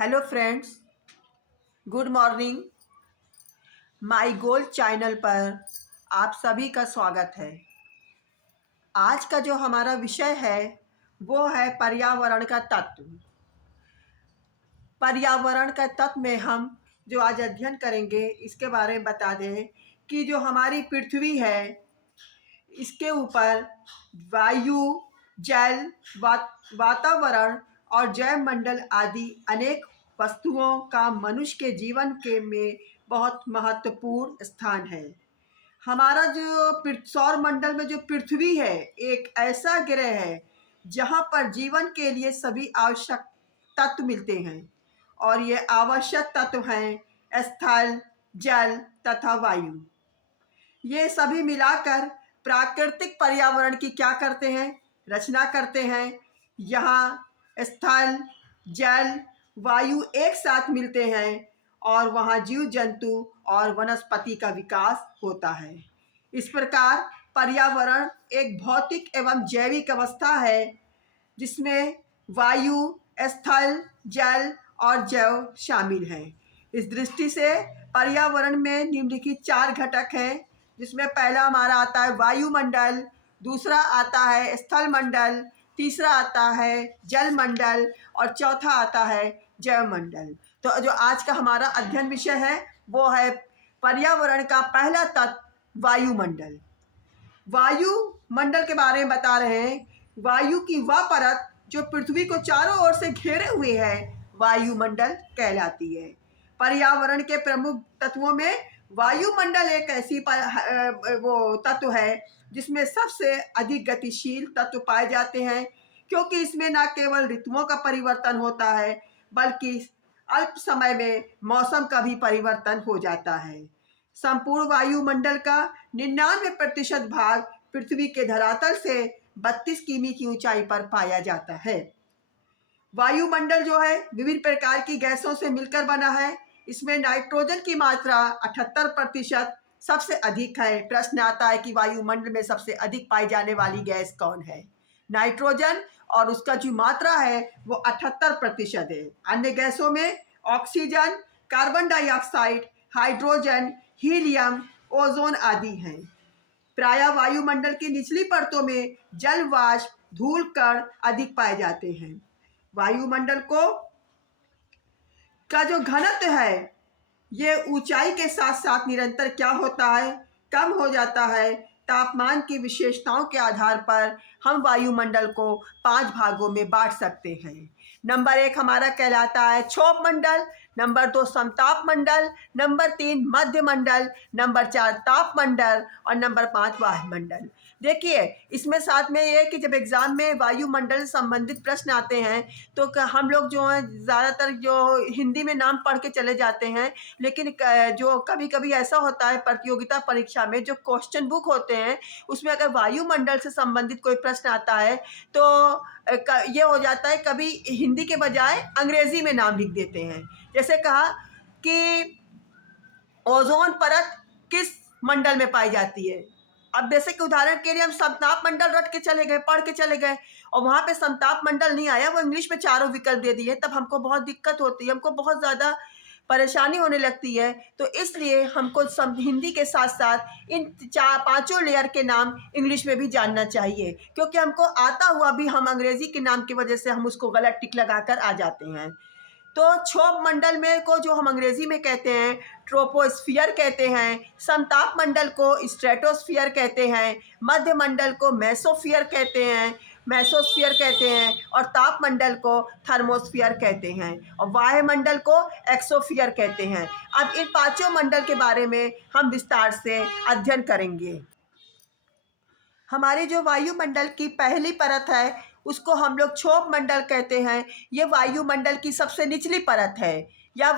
Hello friends, good morning. My gold channel पर आप सभी का स्वागत है। आज का जो हमारा विषय है वो है पर्यावरण का तत्व। पर्यावरण का तत्व में हम जो आज अध्ययन करेंगे इसके बारे में बता दें कि जो हमारी पृथ्वी है इसके ऊपर वायु, जल, वातावरण और जैव मंडल आदि अनेक वस्तुओं का मनुष्य के जीवन के में बहुत महत्वपूर्ण स्थान है। हमारा जो सौर मंडल में जो पृथ्वी है एक ऐसा ग्रह है जहाँ पर जीवन के लिए सभी आवश्यक तत्व मिलते हैं और ये आवश्यक तत्व हैं स्थल, जल तथा वायु। ये सभी मिलाकर प्राकृतिक पर्यावरण की क्या करते हैं, रचना करते हैं। यहाँ स्थल, जल, वायु एक साथ मिलते हैं और वहाँ जीव जंतु और वनस्पति का विकास होता है। इस प्रकार पर्यावरण एक भौतिक एवं जैविक अवस्था है जिसमें वायु, स्थल, जल और जैव शामिल हैं। इस दृष्टि से पर्यावरण में निम्नलिखित 4 घटक हैं जिसमें पहला हमारा आता है वायुमंडल, दूसरा आता है स्थल मंडल, तीसरा आता है जल मंडल और चौथा आता है जैव मंडल। तो जो आज का हमारा अध्ययन विषय है वो है पर्यावरण का पहला तत्व वायुमंडल। वायुमंडल के बारे में बता रहे हैं। वायु की वह परत जो पृथ्वी को चारों ओर से घेरे हुए है वायुमंडल कहलाती है। पर्यावरण के प्रमुख तत्वों में वायुमंडल एक ऐसी वो तत्व है जिसमें सबसे अधिक गतिशील तत्व पाए जाते हैं, क्योंकि इसमें न केवल ऋतुओं का परिवर्तन होता है बल्कि अल्प समय में मौसम का भी परिवर्तन हो जाता है। संपूर्ण वायुमंडल का 99% भाग पृथ्वी के धरातल से 32 किमी की ऊंचाई पर पाया जाता है। वायुमंडल जो है विभिन्न प्रकार की गैसों से मिलकर बना है। इसमें नाइट्रोजन की मात्रा 78% सबसे अधिक है। प्रश्न आता है कि वायुमंडल में सबसे अधिक पाई जाने वाली गैस कौन है? नाइट्रोजन, और उसका जो मात्रा है वो 78% है। अन्य गैसों में oxygen, carbon dioxide, hydrogen, helium, ozone आदि हैं। प्रायः वायुमंडल की निचली परतों में जल वाष्प, धूल कण अधिक पाए जाते हैं। वायुमंडल का जो घनत्व है ये ऊंचाई के साथ साथ निरंतर क्या होता है, कम हो जाता है। तापमान की विशेषताओं के आधार पर हम वायुमंडल को 5 भागों में बांट सकते हैं। नंबर 1 हमारा कहलाता है क्षोभ मंडल, नंबर 2 समताप मंडल, नंबर 3 मध्य मंडल, नंबर 4 ताप मंडल और नंबर 5 वायुमंडल। देखिए इसमें साथ में ये है कि जब एग्जाम में वायुमंडल से संबंधित प्रश्न आते हैं तो हम लोग जो है ज़्यादातर जो हिंदी में नाम पढ़ के चले जाते हैं, लेकिन जो कभी कभी ऐसा होता है प्रतियोगिता परीक्षा में जो क्वेश्चन बुक होते हैं उसमें अगर वायुमंडल से संबंधित कोई प्रश्न आता है तो ये हो जाता है कभी हिंदी के बजाय अंग्रेजी में नाम लिख देते हैं। जैसे कहा कि ओजोन परत किस मंडल में पाई जाती है। अब बेसिक उदाहरण के लिए हम समताप मंडल रट के चले गए, पढ़ के चले गए और वहाँ पे समताप मंडल नहीं आया, वो इंग्लिश में चारों विकल्प दे दिए, तब हमको बहुत दिक्कत होती है, हमको बहुत ज़्यादा परेशानी होने लगती है। तो इसलिए हमको हिंदी के साथ साथ इन 4-5 लेयर के नाम इंग्लिश में भी जानना चाहिए, क्योंकि हमको आता हुआ भी हम अंग्रेजी के नाम की वजह से हम उसको गलत टिक लगाकर आ जाते हैं। तो क्षोभ मंडल में को जो हम अंग्रेजी में कहते हैं ट्रोपोस्फियर कहते हैं, समताप मंडल को स्ट्रेटोस्फियर कहते हैं, मध्य मंडल को मेसोस्फियर कहते हैं और ताप मंडल को थर्मोस्फियर कहते हैं और वायुमंडल को एक्सोस्फियर कहते हैं। अब इन 5 मंडल के बारे में हम विस्तार से अध्ययन करेंगे। हमारी जो वायुमंडल की पहली परत है उसको हम लोग क्षोभ मंडल कहते हैं। ये वायुमंडल की सबसे निचली परत है। या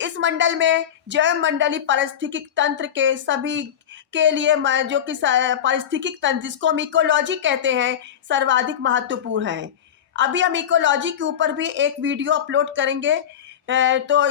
इस मंडल में जैव मंडलीय पारिस्थितिक तंत्र के सभी के लिए जो कि पारिस्थितिक तंत्र जिसको हम इकोलॉजी कहते हैं सर्वाधिक महत्वपूर्ण है। अभी हम इकोलॉजी के ऊपर भी एक वीडियो अपलोड करेंगे, तो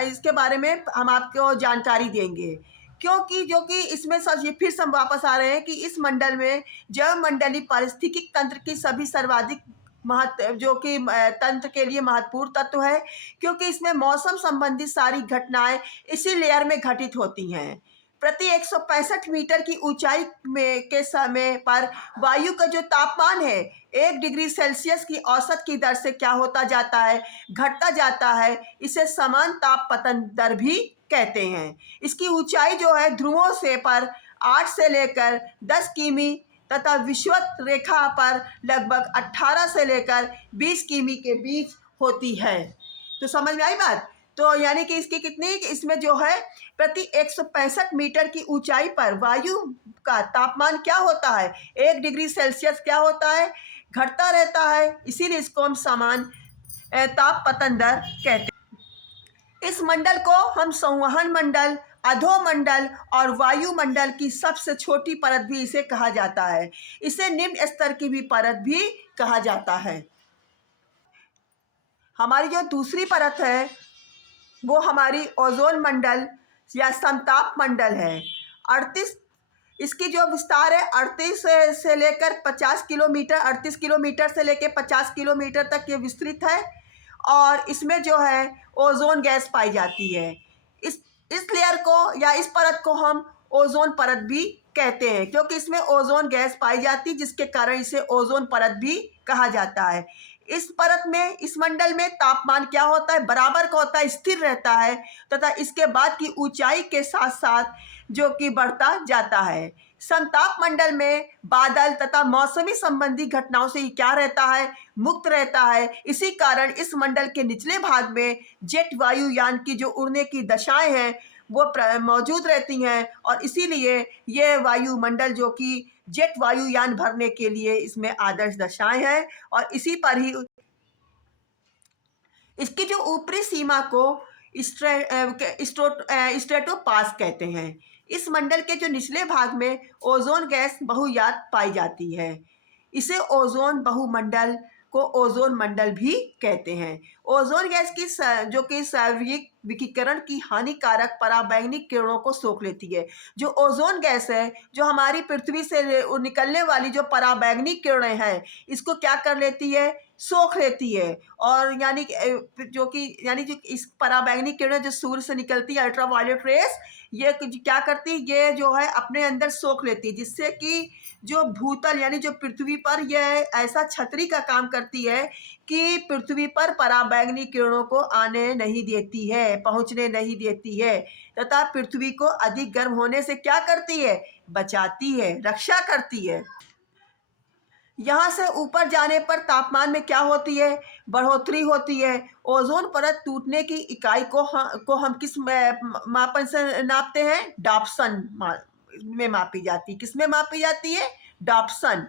इसके बारे में हम आपको जानकारी देंगे, क्योंकि जो कि इसमें सब ये फिर हम वापस आ रहे हैं कि इस मंडल में जैव मंडलीय पारिस्थितिक तंत्र की सभी सर्वाधिक जो कि तंत्र के लिए महत्वपूर्ण तत्व है, क्योंकि इसमें मौसम संबंधी सारी घटनाएं इसी लेयर में घटित होती हैं। प्रति 165 मीटर की ऊंचाई में के समय पर वायु का जो तापमान है 1 डिग्री सेल्सियस की औसत की दर से क्या होता जाता है, घटता जाता है। इसे समान ताप पतन दर भी कहते हैं। इसकी ऊंचाई जो है ध्रुवों से पर 8 से लेकर 10 किमी तथा विषुवत रेखा पर लगभग 18 से लेकर 20 किमी के बीच होती है। तो समझ में आई बात। तो यानी कि इसकी कितनी, इसमें जो है प्रति 165 मीटर की ऊंचाई पर वायु का तापमान क्या होता है, 1 डिग्री सेल्सियस क्या होता है, घटता रहता है। इसीलिए इसको हम समान ताप पतन दर कहते हैं। इस मंडल को हम संवहन मंडल, अधोमंडल और वायुमंडल की सबसे छोटी परत भी इसे कहा जाता है। इसे निम्न स्तर की भी परत भी कहा जाता है। हमारी जो दूसरी परत है वो हमारी ओजोन मंडल या समताप मंडल है। 38 इसकी जो विस्तार है 38 से लेकर 50 किलोमीटर, 38 किलोमीटर से लेकर 50 किलोमीटर तक ये विस्तृत है। और इसमें जो है ओजोन गैस पाई जाती है। इस लेयर को या इस परत को हम ओजोन परत भी कहते हैं, क्योंकि इसमें ओजोन गैस पाई जाती है, जिसके कारण इसे ओजोन परत भी कहा जाता है। इस परत में, इस मंडल में तापमान क्या होता है, बराबर का होता है, स्थिर रहता है तथा इसके बाद की ऊंचाई के साथ साथ जो कि बढ़ता जाता है। समताप मंडल में बादल तथा मौसमी संबंधी घटनाओं से क्या रहता है, मुक्त रहता है। इसी कारण इस मंडल के निचले भाग में जेट वायुयान की जो उड़ने की दशाएं हैं वो मौजूद रहती हैं, और इसीलिए ये वायुमंडल जो कि जेट वायुयान भरने के लिए इसमें आदर्श दशाएं हैं। और इसी पर ही इसकी जो ऊपरी सीमा को स्ट्रेटोपास कहते हैं। इस मंडल के जो निचले भाग में ओजोन गैस बहुयात पाई जाती है। इसे ओजोन बहुमंडल को ओजोन मंडल भी कहते हैं। ओजोन गैस की जो कि शारीरिक विकिरण की हानिकारक पराबैंगनी किरणों को सोख लेती है। जो ओजोन गैस है, जो हमारी पृथ्वी से निकलने वाली जो पराबैंगनी किरणें हैं, इसको क्या कर लेती है, सोख लेती है। और यानी जो इस पराबैंगनी किरणें जो सूर्य से निकलती है, अल्ट्रावायलेट रेस, ये क्या करती है, ये जो है अपने अंदर सोख लेती है, जिससे कि जो भूतल यानी जो पृथ्वी पर यह ऐसा छतरी का काम करती है कि पृथ्वी पर पराबैंगनी किरणों को आने नहीं देती है, पहुंचने नहीं देती है, तथा पृथ्वी को अधिक गर्म होने से क्या करती है, बचाती है, रक्षा करती है। यहाँ से ऊपर जाने पर तापमान में क्या होती है, बढ़ोतरी होती है। ओजोन परत टूटने की इकाई को हम किस मापन से नापते हैं, डॉप्सन में मापी जाती है। किस में मापी जाती है, डॉप्सन।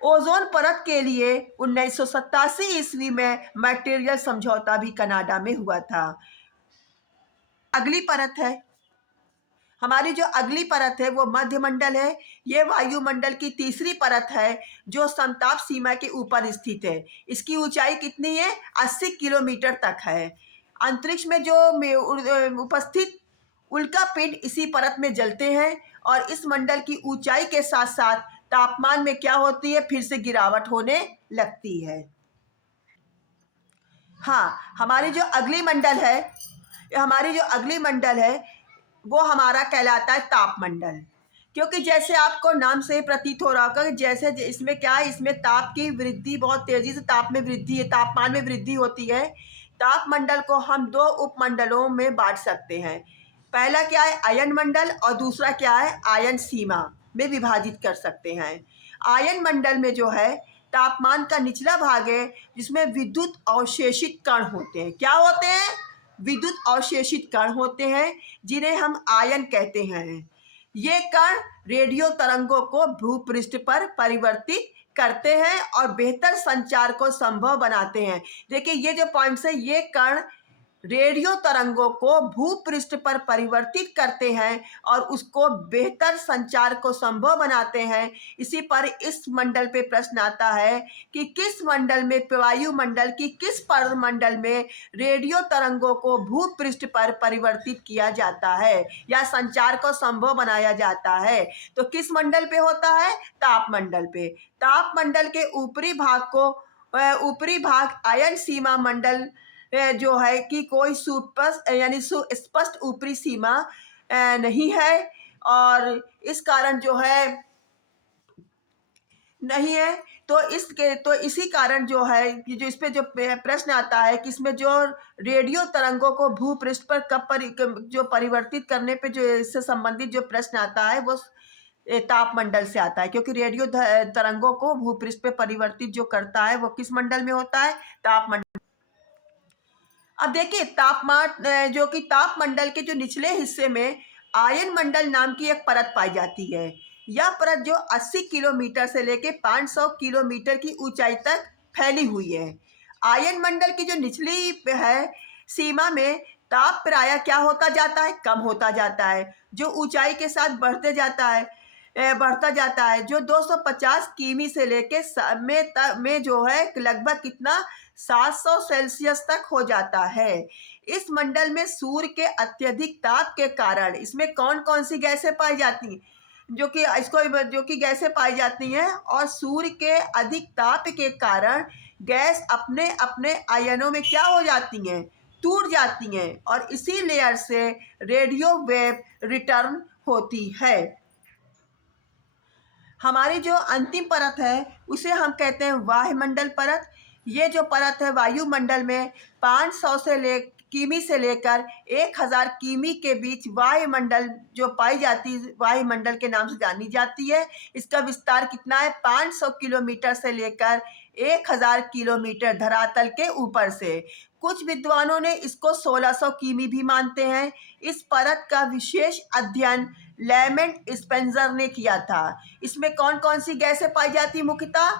ओजोन परत के लिए 1987 ईस्वी में मटेरियल समझौता भी कनाडा में हुआ था। अगली परत है, हमारी जो अगली परत है वो मध्यमंडल है। ये वायुमंडल की तीसरी परत है जो समताप सीमा के ऊपर स्थित है। इसकी ऊंचाई कितनी है, 80 किलोमीटर तक है। अंतरिक्ष में जो उपस्थित उल्का पिंड इसी परत में जलते हैं, और इस मंडल की ऊंचाई के साथ साथ तापमान में क्या होती है, फिर से गिरावट होने लगती है। हाँ, हमारी जो अगली मंडल है वो हमारा कहलाता है तापमंडल। क्योंकि जैसे आपको नाम से ही प्रतीत हो रहा होगा कि जैसे इसमें क्या है, इसमें ताप की वृद्धि बहुत तेजी से तापमान में वृद्धि होती है। तापमंडल को हम 2 उपमंडलों में बांट सकते हैं। पहला क्या है, आयन मंडल, और दूसरा क्या है, आयन सीमा में विभाजित कर सकते हैं। आयन मंडल में जो है तापमान का निचला भाग है, जिसमें विद्युत अवशेषित कण होते हैं। क्या होते हैं, विद्युत अवशेषित कण होते हैं, जिन्हें हम आयन कहते हैं। ये कण रेडियो तरंगों को भूपृष्ठ पर परिवर्तित करते हैं और बेहतर संचार को संभव बनाते हैं। देखिए ये जो पॉइंट्स है, ये कण रेडियो तरंगों को भूपृष्ठ पर परिवर्तित करते हैं और उसको बेहतर संचार को संभव बनाते हैं। इसी पर इस मंडल पे प्रश्न आता है कि किस मंडल में, वायुमंडल की किस परमंडल में रेडियो तरंगों को भूपृष्ठ पर परिवर्तित किया जाता है या संचार को संभव बनाया जाता है। तो किस मंडल पे होता है? तापमंडल पे। तापमंडल के ऊपरी भाग आयन सीमा मंडल जो है कि कोई सुस्पष्ट ऊपरी सीमा नहीं है, और इस कारण जो है नहीं है। तो इसी कारण जो है कि जो इस पे जो प्रश्न आता है कि इसमें जो रेडियो तरंगों को भूपृष्ठ पर जो परिवर्तित करने पे जो इससे संबंधित जो प्रश्न आता है वो तापमंडल से आता है, क्योंकि रेडियो तरंगों को भूपृष्ठ पे परिवर्तित जो करता है वो किस मंडल में होता है? तापमंडल। अब देखिए जो कि तापमंडल के जो निचले हिस्से में आयन मंडल नाम की एक परत पाई जाती है। यह परत जो 80 किलोमीटर से लेके 500 किलोमीटर की ऊंचाई तक फैली हुई है। आयन मंडल की जो निचली है सीमा में ताप प्रायः क्या होता जाता है? कम होता जाता है, जो ऊंचाई के साथ बढ़ता जाता है, जो 250 किमी से लेके में जो है लगभग कितना 700 सेल्सियस तक हो जाता है। इस मंडल में सूर्य के अत्यधिक ताप के कारण इसमें कौन कौन सी गैसें पाई जाती हैं? जो कि गैसें पाई जाती हैं, और सूर्य के अधिक ताप के कारण गैस अपने अपने आयनों में क्या हो जाती हैं? टूट जाती हैं, और इसी लेयर से रेडियो वेव रिटर्न होती है। हमारी जो अंतिम परत है उसे हम कहते हैं वायुमंडल परत। ये जो परत है वायुमंडल में 500 किमी से लेकर 1000 किमी के बीच वायुमंडल जो पाई जाती है वायुमंडल के नाम से जानी जाती है। इसका विस्तार कितना है? 500 किलोमीटर से लेकर 1000 किलोमीटर धरातल के ऊपर से। कुछ विद्वानों ने इसको 1600 किमी भी मानते हैं। इस परत का विशेष अध्ययन लेमंड स्पेंसर ने किया था। इसमें कौन कौन सी गैसें पाई जाती है मुख्यतः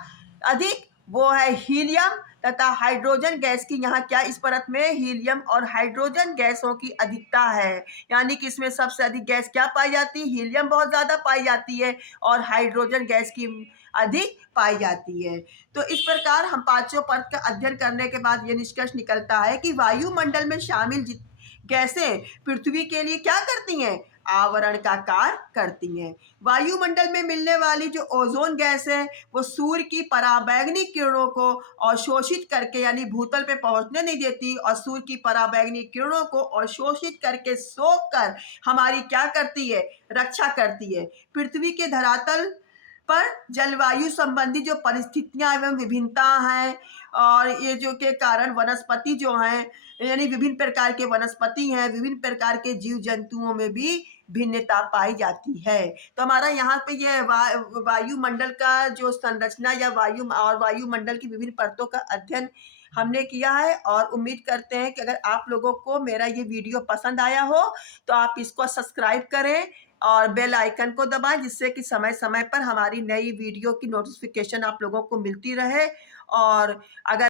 अधिक? वो है हीलियम तथा हाइड्रोजन गैस की। यहाँ क्या इस परत में हीलियम और हाइड्रोजन गैसों की अधिकता है, यानी कि इसमें सबसे अधिक गैस क्या पाई जाती है? हीलियम बहुत ज़्यादा पाई जाती है और हाइड्रोजन गैस की अधिक पाई जाती है। तो इस प्रकार हम पांचों परत का अध्ययन करने के बाद ये निष्कर्ष निकलता है कि वायुमंडल में शामिल गैसें पृथ्वी के लिए क्या करती हैं? आवरण का कार्य करती हैं। वायुमंडल में मिलने वाली जो ओजोन गैस है वो सूर्य की पराबैंगनी किरणों को अवशोषित करके, यानी भूतल पे पहुंचने नहीं देती, और सूर्य की पराबैंगनी किरणों को अवशोषित करके सोख कर हमारी क्या करती है? रक्षा करती है। पृथ्वी के धरातल पर जलवायु संबंधी जो परिस्थितियां एवं विभिन्नता हैं, और ये जो के कारण वनस्पति जो हैं, यानी विभिन्न प्रकार के वनस्पति हैं, विभिन्न प्रकार के जीव जंतुओं में भी भिन्नता पाई जाती है। तो हमारा यहाँ पे ये वायुमंडल का जो संरचना या वायुमंडल की विभिन्न परतों का अध्ययन हमने किया है, और उम्मीद करते हैं कि अगर आप लोगों को मेरा ये वीडियो पसंद आया हो तो आप इसको सब्सक्राइब करें और बेल आइकन को दबाएं, जिससे कि समय समय पर हमारी नई वीडियो की नोटिफिकेशन आप लोगों को मिलती रहे। और अगर